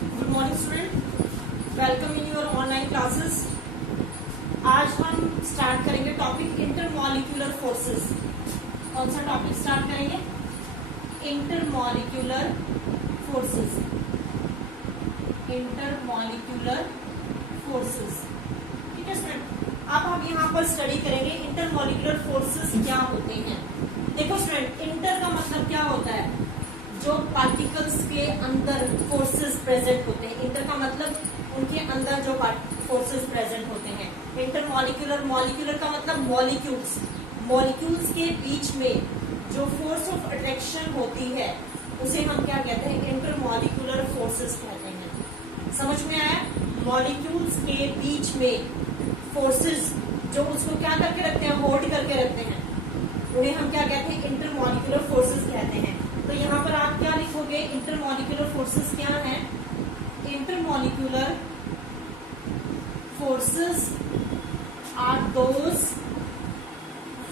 Good morning student, welcome in your online classes. आज हम start करेंगे टॉपिक इंटरमॉलिक्यूलर फोर्सेस। कौन सा टॉपिक स्टार्ट करेंगे? Intermolecular forces. इंटरमॉलिक्यूलर फोर्सेस, ठीक है स्टूडेंट। अब हम यहाँ पर स्टडी करेंगे इंटरमॉलिक्यूलर फोर्सेस क्या होते हैं। देखो स्टूडेंट, इंटर का मतलब क्या होता है? जो पार्टिकल्स के अंदर फोर्सेस प्रेजेंट होते हैं। इंटर का मतलब उनके अंदर जो फोर्सेस प्रेजेंट होते हैं। इंटरमॉलिक्यूलर, मॉलिक्यूलर का मतलब मॉलिक्यूल्स, मॉलिक्यूल्स के बीच में जो फोर्स ऑफ अट्रैक्शन होती है उसे हम क्या कहते हैं? इंटरमॉलिक्यूलर फोर्सेस कहते हैं। समझ में आया? मॉलिक्यूल्स के बीच में फोर्सेस जो उसको क्या करके रखते हैं, होल्ड करके रखते हैं, उन्हें हम क्या कहते हैं? इंटरमॉलिक्यूलर फोर्सेस कहते हैं। तो यहाँ पर आप क्या लिखोगे? इंटरमॉलिक्यूलर फोर्सेस क्या है? Intermolecular forces are those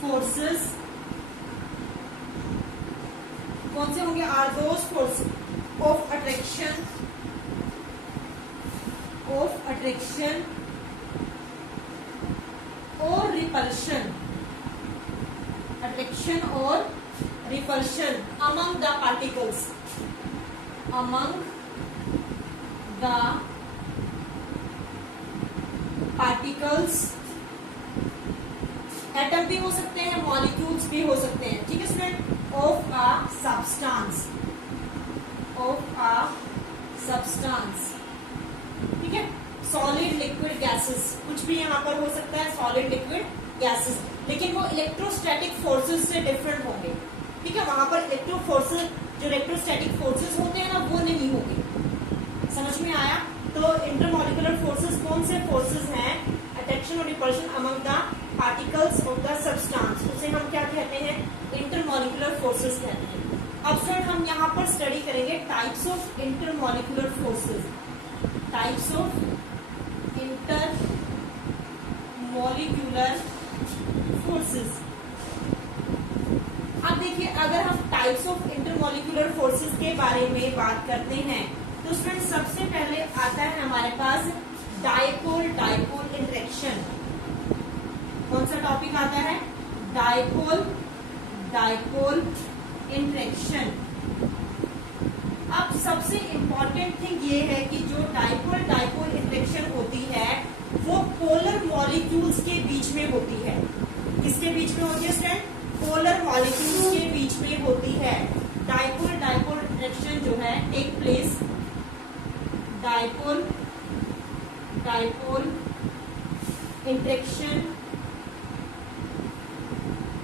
forces, कौन से होंगे? Are those forces of attraction, और रिपल्शन, अट्रैक्शन और repulsion among the particles, among the particles। Atom भी हो सकते हैं, मॉलिक्यूल्स भी हो सकते हैं, ठीक है student. Of a substance, of a substance, ठीक है। सॉलिड, लिक्विड, गैसेस, कुछ भी यहाँ पर हो सकता है, सॉलिड, लिक्विड, गैसेस, लेकिन वो इलेक्ट्रोस्टैटिक फोर्सेस से डिफरेंट होंगे, ठीक है। वहां पर इलेक्ट्रो फोर्सेस, जो इलेक्ट्रोस्टैटिक फोर्सेस होते हैं ना, वो नहीं होंगे। समझ में आया? तो इंटरमॉलिक्यूलर फोर्सेस कौन से फोर्सेस हैं? अट्रैक्शन और repulsion among the particles of the substance, उसे हम क्या कहते हैं? इंटरमॉलिक्यूलर फोर्सेस कहते हैं। अब स्टूडेंट हम यहाँ पर स्टडी करेंगे types of intermolecular forces, types of intermolecular forces. अब देखिए, अगर हम टाइप्स ऑफ इंटरमॉलिक्यूलर फोर्सेस के बारे में बात करते हैं तो स्टूडेंट सबसे पहले आता है हमारे पास डायपोल डायपोल इंटरेक्शन। कौन सा टॉपिक आता है? Dipole dipole interaction. अब सबसे इंपॉर्टेंट थिंग ये है कि जो डायपोल डायपोल इंटरेक्शन होती है वो पोलर मॉलिक्यूल्स के बीच में होती है। किसके बीच में होती है स्टूडेंट? पोलर मॉलिक्यूल्स के बीच में होती है। डायपोल डायपोल इंटरेक्शन जो है take place, dipole dipole interaction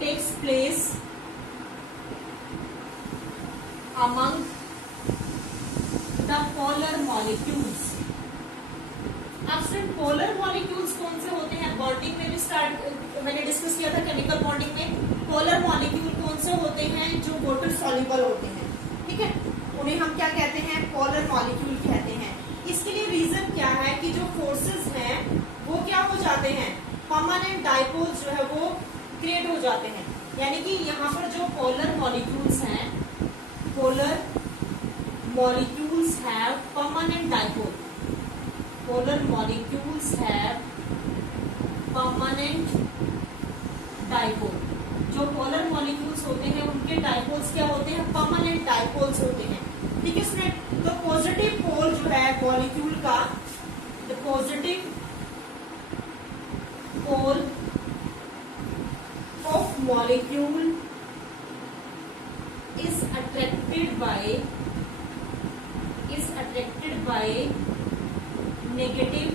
takes place among the polar molecules. अब सिर्फ पोलर मॉलिक्यूल्स कौन से होते हैं? बॉन्डिंग में भी मैंने डिस्कस किया था, केमिकल बॉन्डिंग में। पोलर मॉलिक्यूल कौन से होते हैं? जो वाटर सॉल्युबल होते हैं, ठीक है, उन्हें हम क्या कहते हैं? पोलर मॉलिक्यूल कहते हैं। इसके लिए रीजन क्या है कि जो फोर्सेस हैं वो क्या हो जाते हैं? परमानेंट डायपोल्स जो है वो क्रिएट हो जाते हैं। यानी कि यहाँ पर जो पोलर मॉलिक्यूल्स हैं, polar molecules have permanent dipole, polar molecules have permanent dipole. जो पोलर मॉलिक्यूल्स होते हैं उनके डायपोल्स क्या होते हैं? परमानेंट डायपोल्स होते हैं, ठीक है स्टूडेंट। तो पॉजिटिव पोल जो है मॉलिक्यूल का, the positive pole of molecule is attracted by negative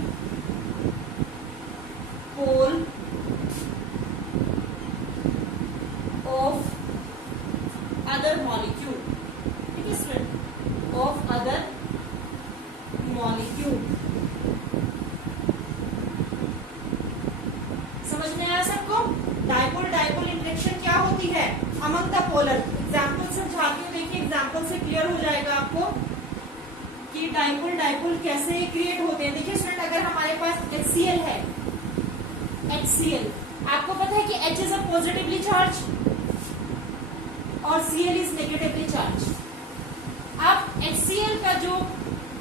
pole of other molecule, ठीक है स्टूडेंट, of other molecule। समझ में आया सबको? डायपोल डायपोल इंटरेक्शन क्या होती है? Among the polar. एग्जाम्पल समझाती हूँ, देखिए एग्जाम्पल से क्लियर हो जाएगा आपको कि डायपोल डायपोल कैसे क्रिएट होते हैं। देखिए स्टूडेंट, अगर हमारे पास HCl है, HCl, आपको पता है कि H is a positively charge और Cl इज नेगेटिवली चार्ज। अब HCl का जो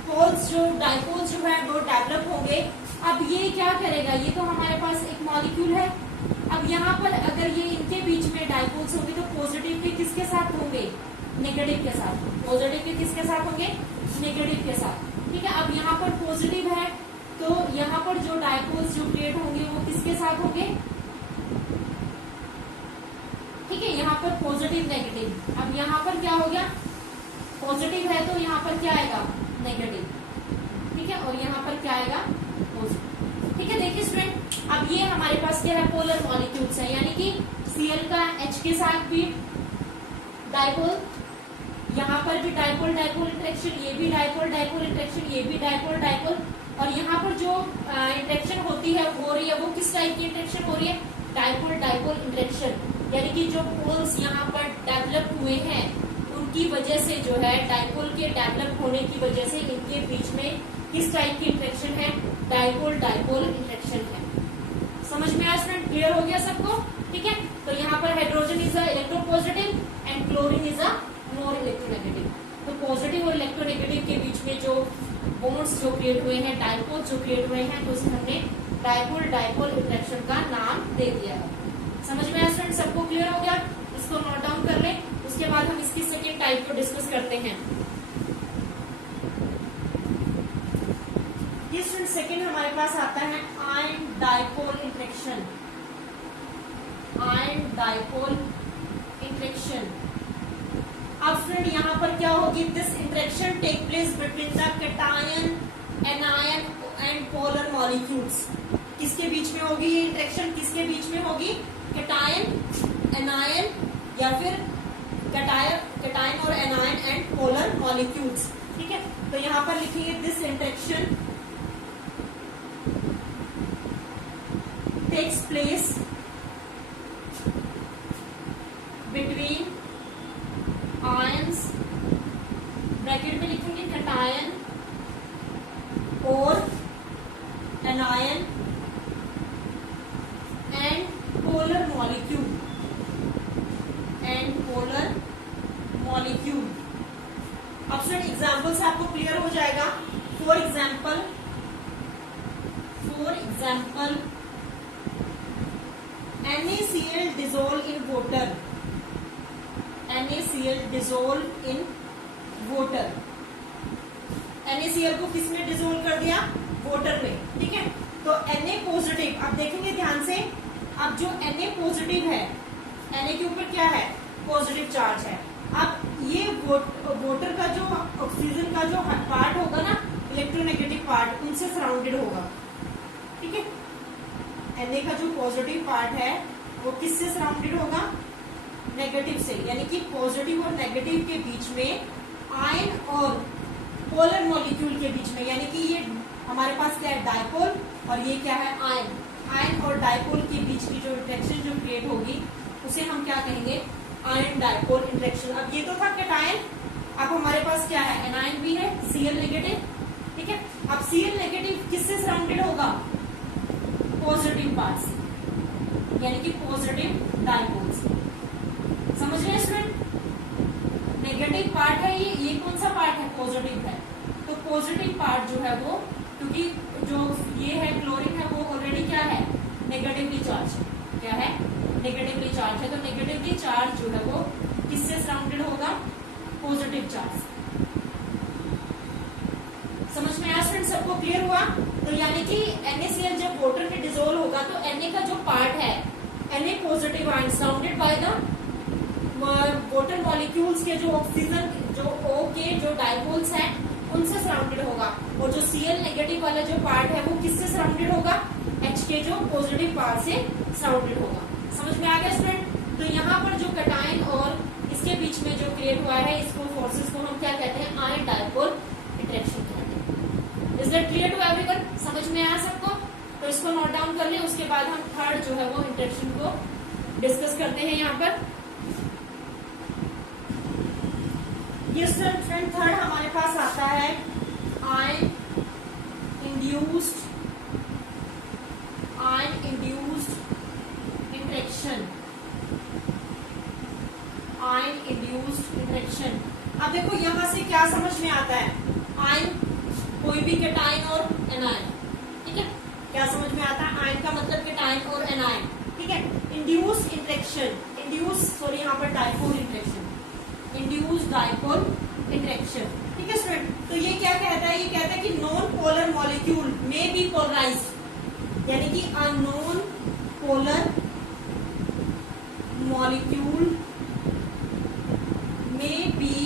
पोल्स इलेक्ट्रोड्स जो डाइपोल्स जो है वो डेवलप होंगे। अब ये क्या करेगा, ये तो हमारे पास एक मॉलिक्यूल है। अब यहाँ पर अगर ये इनके बीच में डाइपोल्स होंगे तो पॉजिटिव के किसके साथ होंगे, नेगेटिव के साथ। पॉजिटिव के किसके साथ होंगे, नेगेटिव के साथ। ठीक है, अब यहाँ पर पॉजिटिव है तो यहाँ पर जो डाइपोल्स जो क्रिएट होंगे वो किसके साथ होंगे, ठीक है, यहाँ पर पॉजिटिव नेगेटिव। अब यहाँ पर क्या हो गया, पॉजिटिव है तो यहाँ पर क्या आएगा, नेगेटिव। ठीक है, और यहाँ पर क्या आएगा, पॉजिटिव। ठीक है, देखिए स्टूडेंट, अब ये हमारे पास क्या है, पोलर मॉलिक्यूल्स है, यानी कि Cl का H के साथ भी डाइपोल, यहाँ पर भी डाइपोल डाइपोल इंटरेक्शन, ये भी डाइपोल डाइपोल इंटरेक्शन, ये भी डाइपोल डाइपोल। और यहाँ पर जो इंटरेक्शन होती है हो रही है वो किस टाइप की इंटरेक्शन हो रही है, डाइपोल डाइपोल इंटरेक्शन। यानी कि जो पोल्स यहाँ पर डेवलप हुए हैं उनकी वजह से जो है, डाइपोल के डेवलप होने की वजह से इनके बीच में किस टाइप की इंटरेक्शन है, डाइपोल डाइपोल इंटरेक्शन है। समझ में आया स्टूडेंट, क्लियर हो गया सबको। ठीक है, तो यहाँ पर hydrogen is a electropositive and chlorine is a non electronegative. तो पॉजिटिव और इलेक्ट्रोनेगेटिव के बीच में जो बॉन्ड्स जो क्रिएट हुए हैं, डाइपोल जो क्रिएट हुए हैं, तो उसे हमने डाइपोल डाइपोल इंटरेक्शन का नाम दे दिया है। समझ में आया स्टूडेंट, सबको क्लियर हो गया। इसको नोट डाउन कर लें, उसके बाद हम इसकी सेकेंड टाइप को डिस्कस करते हैं। सेकेंड हमारे पास आता है ion dipole interaction. Ion dipole interaction. अब फ्रेंड यहाँ पर क्या होगी, this interaction take place between the cation, anion and polar molecules. किसके बीच में होगी ये इंटरेक्शन, किसके बीच में होगी, कैटायन, एनायन या फिर कैटायन और एनायन एंड पोलर मॉलिक्यूल्स। ठीक है, तो यहाँ पर लिखेंगे this interaction takes place between ions, bracket में लिखेंगे कैटायन और एनायन एंड पोलर मॉलिक्यूल, अब फ्रेंड एग्जाम्पल से आपको क्लियर हो जाएगा। For example NaCl dissolve in water, NaCl dissolve in water। NaCl को किस में डिसोल्व कर दिया, वाटर में। ठीक है, तो Na पॉजिटिव, अब देखेंगे ध्यान से, अब जो Na पॉजिटिव है, Na के ऊपर क्या है, पॉजिटिव चार्ज है। अब ये वाटर का जो ऑक्सीजन का जो पार्ट होगा ना, इलेक्ट्रोनेगेटिव पार्ट, उनसे सराउंडेड होगा। ठीक है, Na का जो पॉजिटिव पार्ट है वो किससे सराउंडेड होगा, नेगेटिव से। यानी कि पॉजिटिव और नेगेटिव के बीच में, आयन और पोलर मॉलिक्यूल के बीच में, यानी कि ये हमारे पास क्या है, डाइपोल, और ये क्या है, आयन। आयन और डाइपोल के बीच की जो इंटरेक्शन जो क्रिएट होगी उसे हम क्या कहेंगे, आयन डाइपोल इंटरेक्शन। अब ये तो था कैटायन, अब हमारे पास क्या है, एनायन भी है, Cl नेगेटिव। ठीक है, अब Cl नेगेटिव किससे सराउंडेड होगा, पॉजिटिव पार्ट से, यानी कि पॉजिटिव डाइपोल से। समझ रहे हैं स्टूडेंट, नेगेटिव पार्ट है ये कौन सा पार्ट है, पॉजिटिव है। तो पॉजिटिव पार्ट जो है वो, क्योंकि जो ये है क्लोरीन है वो ऑलरेडी क्या है, नेगेटिवली चार्ज है। क्या है, नेगेटिवली चार्ज है। तो नेगेटिवली चार्ज जो है वो किससे सराउंडेड होगा, पॉजिटिव चार्ज। समझ में आया स्टूडेंट, सबको क्लियर हुआ। तो यानी कि NaCl जब वाटर में डिसोल्व होगा तो Na का जो पार्ट है, Na positive ion surrounded by the water molecules के जो ऑक्सीजन, जो O के जो डाइपोल्स हैं उनसे सराउंडेड होगा। और जो Cl नेगेटिव वाला जो पार्ट है वो किससे सराउंडेड होगा, H के जो पॉजिटिव पार्ट से सराउंडेड होगा। समझ में आ गया स्टूडेंट। तो यहाँ पर जो कैटायन और इसके बीच में जो क्रिएट हुआ है, इसको फोर्सेस को हम क्या कहते हैं, आयन डाइपोल इंटरेक्शन कहते हैं। Is that clear to everyone, समझ में आया सबको। तो इसको नोट डाउन कर लें, उसके बाद हम थर्ड जो है वो इंटरेक्शन को डिस्कस करते हैं। यहाँ पर ये फ्रेंड थर्ड हमारे पास आता है ion induced interaction. Ion induced interaction. अब देखो यहां से क्या समझ में आता है, आयन कोई भी कैटायन और एनायन, ठीक है। क्या समझ में आता है? आयन का मतलब कैटायन और एनायन, ठीक है। इंड्यूस इंटरेक्शन, यहाँ पर dipole interaction, induce dipole interaction, ठीक है स्टूडेंट। तो ये क्या कहता है? ये कहता है कि नॉन पोलर मॉलिक्यूल में बी पोलराइज्ड, यानी कि अ नॉन पोलर मॉलिक्यूल में बी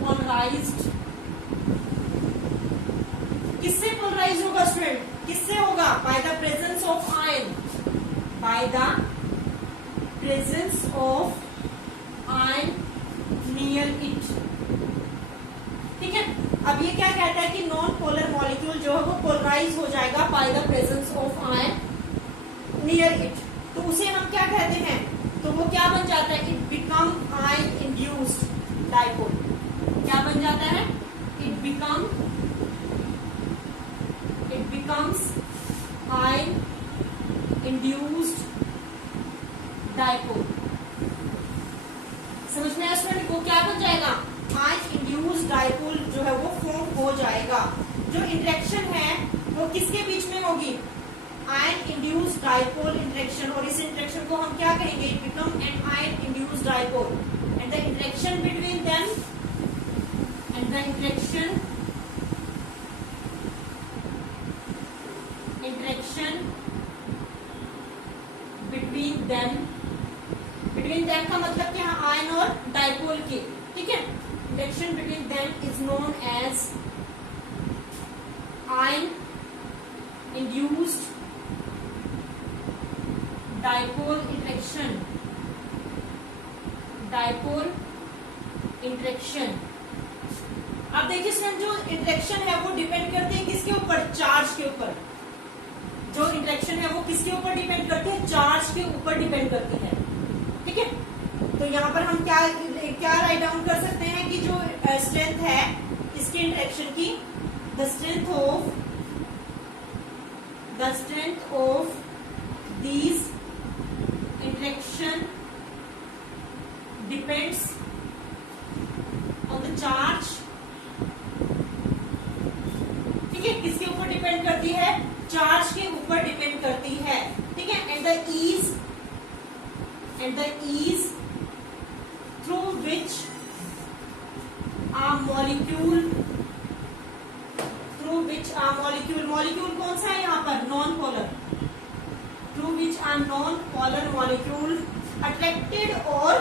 पोलराइज्ड। किससे पोलराइज होगा स्टूडेंट? किससे होगा? Bye the presence of ion, bye the presence of ion near it, ठीक है। अब ये क्या कहता है कि नॉन पोलर मॉलिक्यूल जो है वो पोलराइज हो जाएगा bye the presence of ion near it. तो उसे हम क्या कहते हैं? तो वो क्या बन जाता है? It become ion induced dipole. क्या बन जाता है? It becomes ion induced dipole. समझ में आया स्टूडेंट? वो क्या बन जाएगा? आयन इंड्यूस्ड डाइपोल जो है वो फॉर्म हो जाएगा। जो इंटरेक्शन है वो किसके बीच में होगी? Ion induced dipole interaction. और इस इंटरेक्शन को हम क्या कहेंगे? It become an ion induced dipole and the interaction between them between them का मतलब क्या? आयन और डाइपोल के, ठीक है। Interaction between them is known as ion induced dipole interaction. अब देखिए स्टूडेंट, जो इंटरेक्शन है वो डिपेंड करते हैं किसके ऊपर? चार्ज के ऊपर। जो इंटरेक्शन है वो किसके ऊपर डिपेंड करती है? चार्ज के ऊपर डिपेंड करती है, ठीक है। तो यहाँ पर हम क्या राइट डाउन कर सकते हैं कि जो स्ट्रेंथ है इसके इंटरेक्शन की, the strength of these interaction depends on the charge, ठीक है। किसके ऊपर डिपेंड करती है? चार्ज के ऊपर डिपेंड करती है, ठीक है। And the ease through which a molecule कौन सा है यहाँ पर? Non polar. through which a non-polar molecule attracted or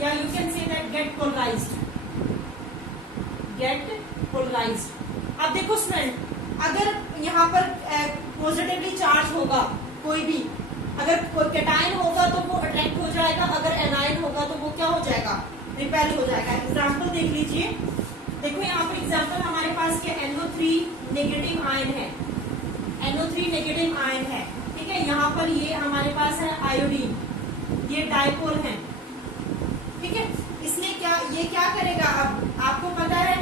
या you can say that get polarized। अब देखो स्टूडेंट, अगर यहाँ पर पॉजिटिवली चार्ज होगा कोई भी, अगर कोई कैटायन होगा तो वो अट्रैक्ट हो जाएगा, अगर एनायन होगा तो वो क्या हो जाएगा? रिपेल हो जाएगा। एग्जाम्पल देख लीजिए। देखो यहाँ पर एग्जाम्पल हमारे पास क्या? NO3 नेगेटिव आयन है, NO3 नेगेटिव आयन है, ठीक है। यहाँ पर ये हमारे पास है आयोडीन, ये डाइपोल है, ठीक है। इसने ये क्या करेगा? अब आपको पता है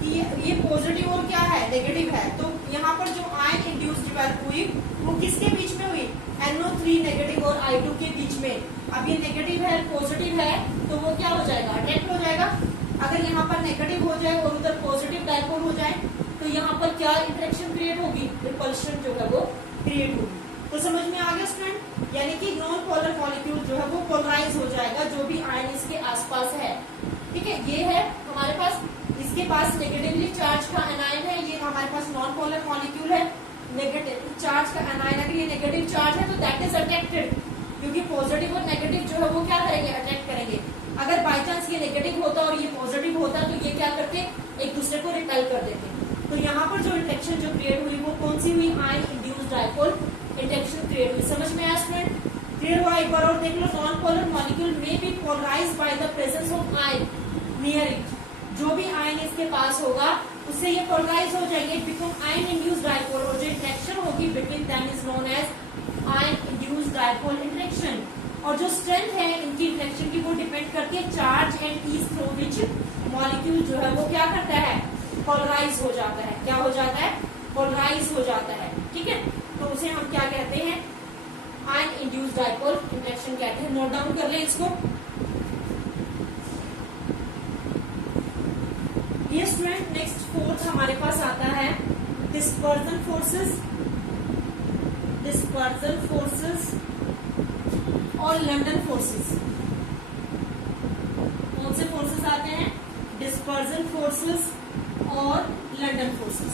कि ये पॉजिटिव और क्या है? नेगेटिव है। तो यहाँ पर जो आयन इंड्यूस डेवलप हुई वो किसके बीच में हुई? NO3 नेगेटिव और I2 के बीच में। अब ये नेगेटिव है, पॉजिटिव है, तो वो क्या हो जाएगा? अट्रैक्ट हो जाएगा। अगर यहाँ पर नेगेटिव हो जाए और उधर पॉजिटिव डाइपोल हो जाए तो यहाँ पर क्या इंटरेक्शन क्रिएट होगी? रिपल्शन जो है वो क्रिएट होगी। तो समझ में आ गया स्टूडेंट? यानी कि नॉन पोलर मॉलिक्यूल जो है वो पोलराइज हो जाएगा, जो भी आयन इसके आसपास है, ठीक है। ये है हमारे पास, इसके पास नेगेटिवली चार्ज का एनायन है, ये हमारे पास नॉन पोलर मॉलिक्यूल है। नेगेटिव चार्ज का एनायन, अगर ये नेगेटिव चार्ज है तो दैट इज अट्रैक्टेड, क्योंकि पॉजिटिव और नेगेटिव जो है वो क्या करेंगे? अट्रैक्ट करेंगे। अगर बाय चांस ये नेगेटिव होता और ये पॉजिटिव होता तो ये क्या करते? एक दूसरे को रिपेल कर देते। तो यहाँ पर जो इंटरेक्शन जो क्रिएट हुई वो कौन सी हुई? Ion induced dipole interaction create हुई। समझ में आया स्टूडेंट? क्लियर हुआ? एक बार और देख लो। नॉन पोलर मॉलिक्यूल में be polarised by the presence of ion near it. जो भी आयन इसके पास होगा उससे ये पोलराइज हो जाएंगे, बिकम आयन इंड्यूस्ड डाइपोल। और जो इंटरेक्शन होगी between them is known as ion induced dipole interaction. और जो स्ट्रेंथ है इनकी इंटरेक्शन की वो डिपेंड करती है charge and ease through which molecule जो है वो क्या करता है? पोलराइज हो जाता है। क्या हो जाता है? पोलराइज हो जाता है, ठीक है। तो उसे हम क्या कहते हैं? आयन इंड्यूस्ड डाइपोल इंटरेक्शन कहते हैं। नोट डाउन कर ले इसको। ये स्टूडेंट नेक्स्ट फोर्थ हमारे पास आता है डिस्पर्जन फोर्सेस, डिस्पर्जन फोर्सेस और लंडन फोर्सेस। कौन से फोर्सेस आते हैं? डिस्पर्जन फोर्सेस और लंडन फोर्सेस।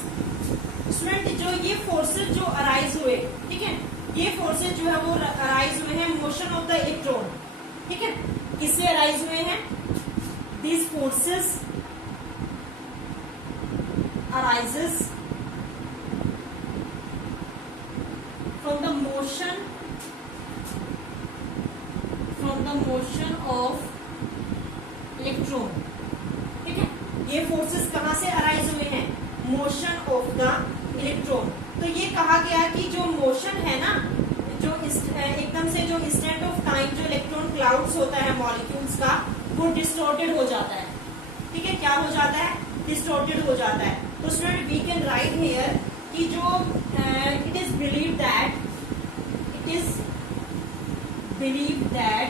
स्टूडेंट जो ये फोर्सेस जो अराइज हुए, ठीक है, ये फोर्सेस जो है वो अराइज हुए हैं मोशन ऑफ द इलेक्ट्रॉन, ठीक है, किससे अराइज हुए हैं? This forces arises from the motion of electron, ठीक है। ये फोर्सेस कहां से अराइज हुए हैं? Motion of the electron. तो ये कहा गया कि जो मोशन है ना, जो एकदम से जो इंस्टेंट ऑफ टाइम जो इलेक्ट्रॉन क्लाउड्स होता है मॉलिक्यूल्स का, वो डिस्टॉर्टेड हो जाता है, ठीक है। क्या हो जाता है? डिस्टॉर्टेड हो जाता है। तो student we can write here कि जो इट इज बिलीव दैट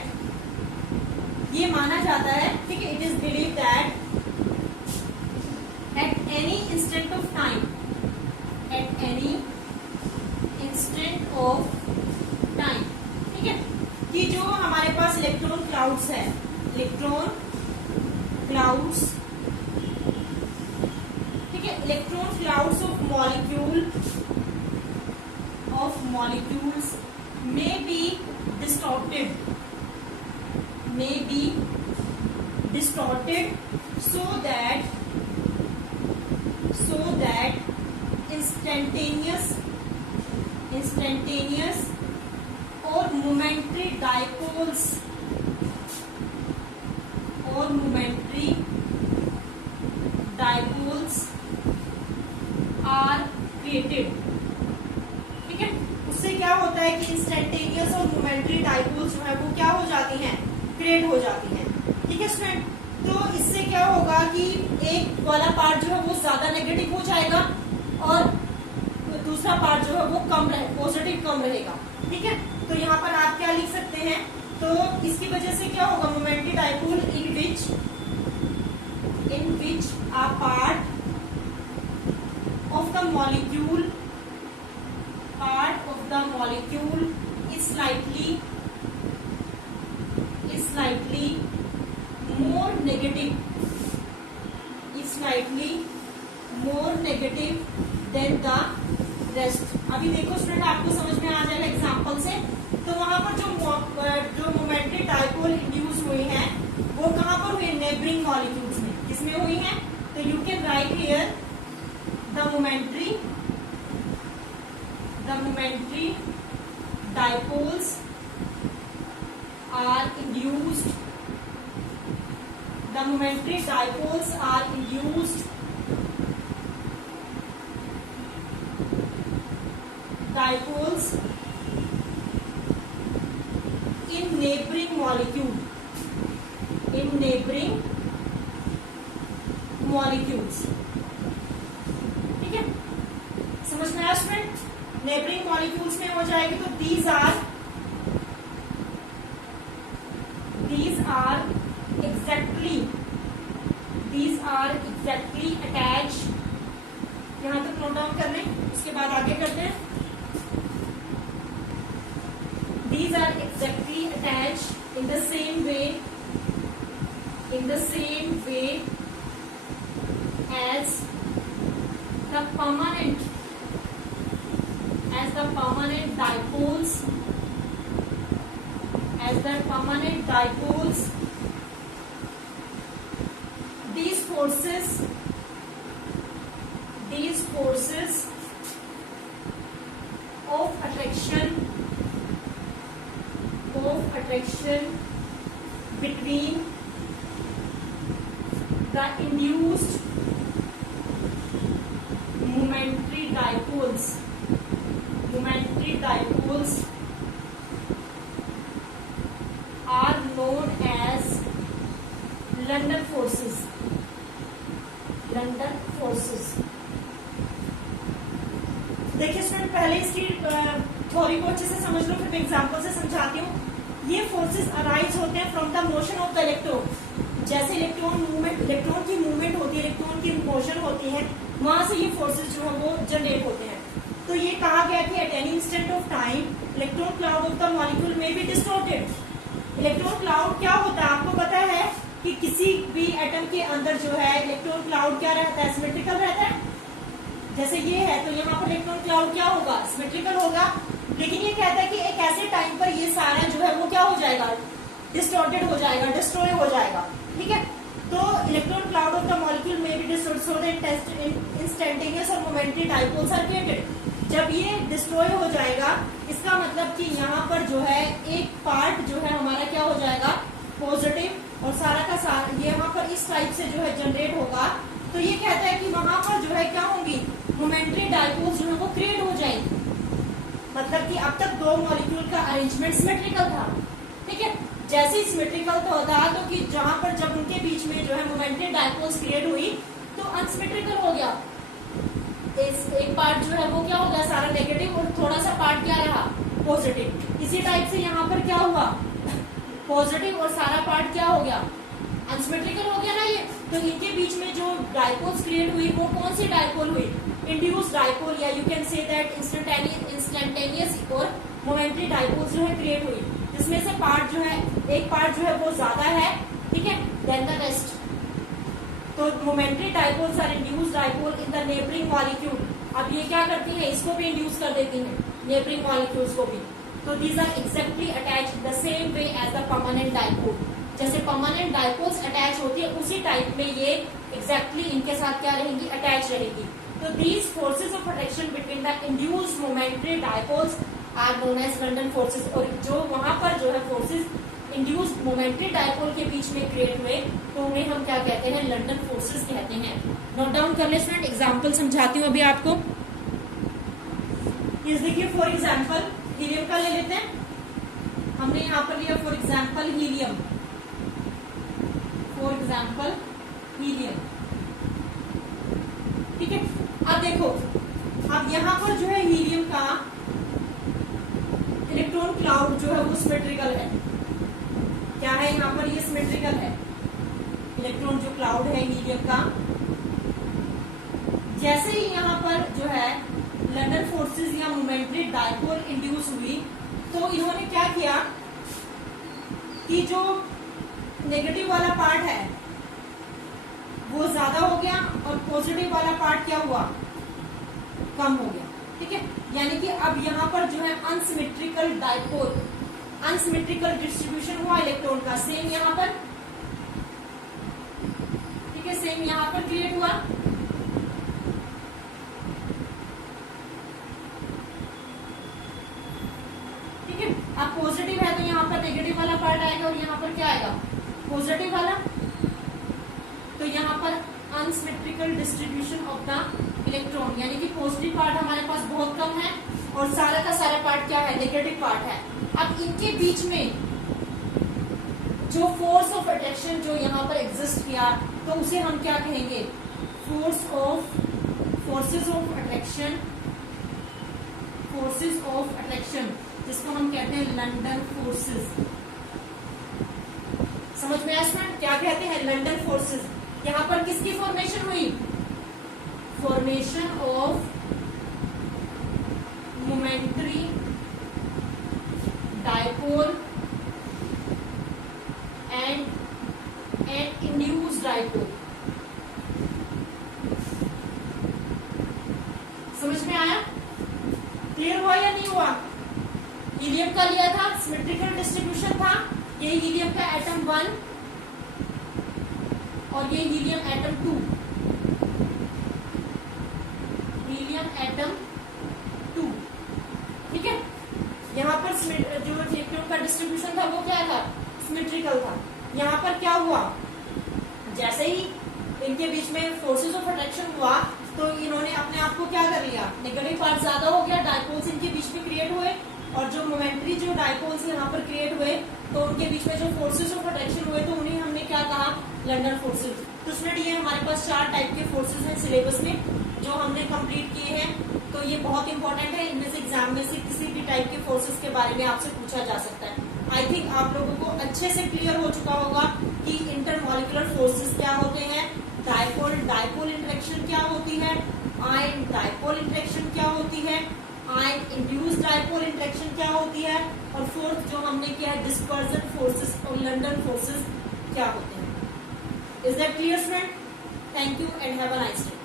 ये माना जाता है, ठीक है, it is believe that at any instant of time, ठीक है, कि जो हमारे पास इलेक्ट्रॉन क्लाउड्स है, इलेक्ट्रॉन क्लाउड्स, ठीक है, electron clouds of molecules may be distorted so that instantaneous or momentary dipoles are created, ठीक है। उससे क्या होता है कि इंस्टेंटेनियस और मोमेंट्री डाइपोल्स जो है वो क्या हो जाती हैं? क्रिएट हो जाती हैं, ठीक है स्टूडेंट। तो इससे क्या होगा कि एक वाला पार्ट जो है वो ज्यादा नेगेटिव हो जाएगा और दूसरा पार्ट जो है वो पॉजिटिव कम रहेगा, ठीक है। तो यहाँ पर आप क्या लिख सकते हैं? तो इसकी वजह से क्या होगा? Momentary dipole in which a part of the molecule is slightly more negative than the rest। अभी देखो स्टूडेंट, आपको समझ में आ जाएगा एग्जांपल से। तो वहां पर जो मोमेंट्री डाइपोल इंड्यूस हुई है वो कहां पर हुई? नेबरिंग मॉलिक्यूल्स में। किसमें हुई है? तो you can write here the momentary dipoles are induced in neighboring molecules, ठीक है। समझ में आया स्टूडेंट? नेबरिंग मॉलिक्यूल्स में हो जाएगी। तो these are exactly attached। यहां तक नोट डाउन कर लें, उसके बाद आगे करते हैं। These are exactly attached in the same way as the permanent dipoles, these forces of attraction between the induced momentary dipoles are known as London forces। देखिए स्टूडेंट, पहले इसकी थ्योरी को अच्छे से समझ लो, फिर एग्जांपल से समझाती हूँ। ये फोर्सेस अराइज होते हैं from the motion of the electron. जैसे इलेक्ट्रॉन की मूवमेंट होती है, इलेक्ट्रॉन की मोशन होती है, वहां से ये फोर्सेस जो है वो जनरेट होते हैं। तो ये कहा गया कि at any instant of time electron cloud of the molecule में बी डिस्टॉर्टेड। इलेक्ट्रॉन क्लाउड क्या होता है, आपको पता है कि किसी भी एटम के अंदर जो है इलेक्ट्रॉन क्लाउड क्या रहता है, सिमेट्रिकल रहता है। जैसे ये है तो यहाँ पर इलेक्ट्रॉन क्लाउड क्या होगा, सिमेट्रिकल होगा। लेकिन ये कहता है कि एक ऐसे टाइम पर ये सारा जो है वो क्या हो जाएगा, डिस्टॉर्टेड हो जाएगा, डिस्ट्रॉय हो जाएगा। ठीक है, तो electron cloud of the molecule में be distorted so that instantaneous or momentary dipoles are created. जब ये डिस्ट्रॉय हो जाएगा इसका मतलब कि यहाँ पर जो है एक पार्ट जो है हमारा क्या हो जाएगा, पॉजिटिव, और सारा का सारा ये यहाँ पर इस टाइप से जो है जनरेट होगा। तो ये कहता है कि वहां पर जो है क्या होंगी, मोमेंटरी डाइपोल्स जो है वो क्रिएट हो जाएंगी। मतलब कि अब तक दो मॉलिक्यूल का अरेंजमेंट सिमेट्रिकल था। ठीक है, जैसे ही सिमेट्रिकल तो होता तो कि जहां पर जब उनके बीच में जो है मोमेंटरी डाइपोल्स क्रिएट हुई तो अनसिमेट्रिकल हो गया। एक पार्ट जो है वो क्या हो गया, सारा नेगेटिव, और थोड़ा सा पार्ट क्या रहा, पॉजिटिव। इसी टाइप से यहाँ पर क्या हुआ, पॉजिटिव और सारा पार्ट क्या हो गया, अनसिमेट्रिकल हो गया ना ये। तो इनके बीच में जो डाइपोल्स क्रिएट हुई वो कौन सी डाइपोल हुई, इंड्यूस डाइपोल, या you can say that instantaneous or momentary dipoles जो है क्रिएट हुई, जिसमें से पार्ट जो है, एक पार्ट जो है वो ज्यादा है, ठीक है, देन द रेस्ट। तो momentary dipoles are induce dipole in the neighbouring molecule. अब ये क्या करती है, इसको भी इंड्यूस कर देती है, नेबरिंग मॉलिक्यूल्स को भी। तो these are exactly attached the same way as the permanent dipole. जैसे परमानेंट डाइपोल्स अटैच होती है उसी टाइप में ये एग्जैक्टली इनके साथ क्या रहेंगी, अटैच रहेगी। तो these forces of attraction between the induced momentary dipoles are known as London forces. और जो वहां पर जो है फोर्सेज इंड्यूस्ड मोमेंटरी डाइपोल के बीच में क्रिएट हुए तो उन्हें हम क्या कहते हैं, लंडन फोर्सेज कहते हैं। नोट डाउन कर ले स्टूडेंट, एग्जाम्पल समझाती हूँ अभी आपको। ये देखिए फॉर एग्जाम्पल हीलियम का ले लेते हैं, हमने यहाँ पर लिया for example helium, for example helium. ठीक है, अब देखो, अब यहाँ पर जो है हीलियम का इलेक्ट्रॉन क्लाउड जो है वो सिमेट्रिकल है। क्या है यहाँ पर, ये सिमेट्रिकल है। इलेक्ट्रॉन जो क्लाउड है हीलियम का, जैसे ही यहाँ पर जो है लंडन फोर्सेस या मोमेंटरी डाइपोल इंड्यूस हुई तो इन्होंने क्या किया कि जो नेगेटिव वाला पार्ट है वो ज्यादा हो गया और पॉजिटिव वाला पार्ट क्या हुआ, कम हो गया। ठीक है, यानी कि अब यहाँ पर जो है अनसिमेट्रिकल डाइपोल, अनसिमेट्रिकल डिस्ट्रीब्यूशन हुआ इलेक्ट्रॉन का। सेम यहाँ पर, ठीक है, सेम यहाँ पर क्रिएट हुआ। ठीक है, अब पॉजिटिव है तो यहाँ पर नेगेटिव वाला पार्ट आएगा और यहाँ पर क्या आएगा, पॉजिटिव वाला। तो यहाँ पर unsymmetrical distribution of the electron, यानी कि पॉजिटिव पार्ट हमारे पास बहुत कम है और सारा का सारा पार्ट क्या है, नेगेटिव पार्ट है। अब इनके बीच में जो फोर्स ऑफ अट्रैक्शन जो यहाँ पर एग्जिस्ट किया तो उसे हम क्या कहेंगे, forces of attraction, forces of attraction, जिसको हम कहते हैं लंडन फोर्सेस। समझ में आया स्टूडेंट, क्या कहते हैं, लंडन फोर्सेस। यहाँ पर किसकी फॉर्मेशन हुई, formation of momentary dipole and induced dipole. समझ में आया, क्लियर हुआ या नहीं हुआ। हीलियम का लिया था, सिमेट्रिकल डिस्ट्रीब्यूशन था, ये हीलियम का एटम 1 और ये हीलियम एटम 2, हीलियम एटम 2। ठीक है, यहाँ पर जो इलेक्ट्रॉन का डिस्ट्रीब्यूशन था वो क्या था, सिमेट्रिकल था। यहाँ पर क्या हुआ, जैसे ही इनके बीच में फोर्सेस ऑफ अट्रैक्शन हुआ तो इन्होंने अपने आप को क्या कर लिया, नेगेटिव पार्ट ज्यादा हो गया, डाइपोल्स इनके बीच में क्रिएट हुए और जो मोमेंटरी जो डाइपोल्स यहाँ पर क्रिएट हुए तो उनके बीच में जो फोर्सेस ऑफ अट्रैक्शन हुए तो उन्हें हमने क्या कहा, लंडन फोर्सेस। तो स्टूडेंट ये हमारे पास 4 टाइप के फोर्सेस हैं सिलेबस में जो हमने कंप्लीट किए हैं। तो ये बहुत इंपॉर्टेंट है, इनमें से एग्जाम में से किसी भी टाइप के फोर्सेस के बारे में आपसे पूछा जा सकता है। आई थिंक आप लोगों को अच्छे से क्लियर हो चुका होगा कि इंटरमॉलिक्यूलर फोर्सेस क्या होते हैं, द डायपोल डायपोल इंटरेक्शन क्या होती है, आयन डायपोल इंटरेक्शन क्या होती है, आयन इंड्यूस डायपोल इंटरेक्शन क्या होती है, और फोर्थ जो हमने किया है डिस्पर्जन फोर्सेस और लंडन फोर्सेस क्या होते हैं. Is that clear student? Thank you and have a nice day.